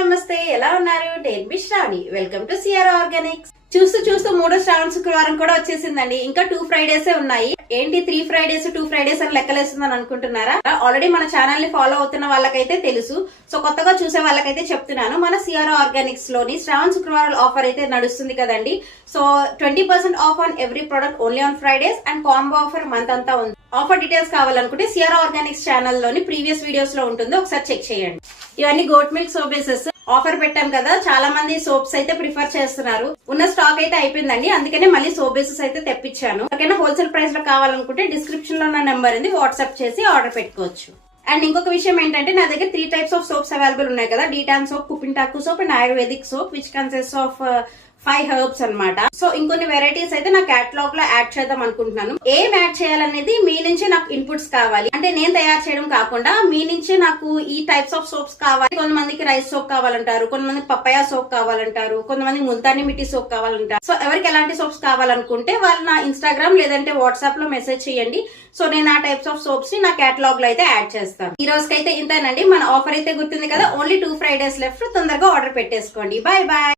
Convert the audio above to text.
నమస్తే, ఎలా ఉన్నారు? నేను మీ Shravani. Welcome to C R organics. చూస్తూ మూడో శ్రావణ శుక్రవారం కూడా వచ్చేసిందండి. ఇంకా 2 ఫ్రైడేస్ ఉన్నాయి. ఏంటి 3 ఫ్రైడేస్ 2 ఫ్రైడేస్ అని లెక్కలేస్తుందని అనుకుంటున్నారా? ఆల్రెడీ మన ఛానల్ ని ఫాలో అవుతున్న వాళ్ళకైతే తెలుసు. సో కొత్తగా చూసే వాళ్ళకైతే చెప్తున్నాను, మన సిఆర్ ఆర్గానిక్స్ లోని శ్రావణ శుక్రవారాల ఆఫర్ అయితే నడుస్తుంది కదండి. So 20% off on every product only on Fridays and combo offer month అంతా ఉంది. ఆఫర్ డీటెయిల్స్ కావాలనుకుంటే సిఆర్ ఆర్గానిక్స్ ఛానల్ లోని ప్రీవియస్ వీడియోస్ లో ఉంటుంది, ఒకసారి చెక్ చేయండి. ఇవన్నీ goat milk soap bases offer పెట్టాం కదా, చాలా మంది సోప్స్ అయితే ప్రిఫర్ చేస్తున్నారు. ఉన్న స్టాక్ అయితే అయిపోయిందండి, అందుకనే మళ్ళీ సోప్ బేసెస్ అయితే తెప్పించాను. ఓకేనా, హోల్సేల్ ప్రైస్ లో కావాలనుకుంటే డిస్క్రిప్షన్ లో నా నెంబర్ ఉంది, వాట్సాప్ చేసి ఆర్డర్ పెట్టుకోవచ్చు. అండ్ ఇంకొక విషయం ఏంటంటే, నా దగ్గర 3 టైప్స్ ఆఫ్ సోప్స్ అవైలబుల్ ఉన్నాయి కదా, డీటాన్ సోప్, కుపింటాకు soap and Ayurvedic soap which consist of 5 herbs అన్నమాట. సో ఇంకొన్ని వెరైటీస్ అయితే నా కేటలాగ్ లో యాడ్ చేద్దాం అనుకుంటున్నాను. ఏం యాడ్ చేయాలనేది మీ నుంచే నాకు ఇన్పుట్స్ కావాలి. అంటే నేను తయారు చేయడం కాకుండా మీ నుంచే నాకు ఈ టైప్స్ ఆఫ్ సోప్స్ కావాలి. కొంతమందికి రైస్ సోప్ కావాలంటారు, కొంతమంది పప్పయా సోప్ కావాలంటారు, కొంతమంది ముల్తానీ మిట్టి సోప్ కావాలంటారు. సో ఎవరికి ఎలాంటి సోప్స్ కావాలనుకుంటే వాళ్ళు నా ఇన్స్టాగ్రామ్ లేదంటే వాట్సాప్ లో మెసేజ్ చేయండి. సో నేను ఆ టైప్స్ ఆఫ్ సోప్స్ ని నా కేటలాగ్ లో అయితే యాడ్ చేస్తాను. ఈ రోజుకైతే ఇంతేనండి. మన ఆఫర్ అయితే గుర్తుంది కదా, ఓన్లీ 2 ఫ్రైడేస్ లెఫ్ట్. తొందరగా ఆర్డర్ పెట్టేసుకోండి. Bye bye.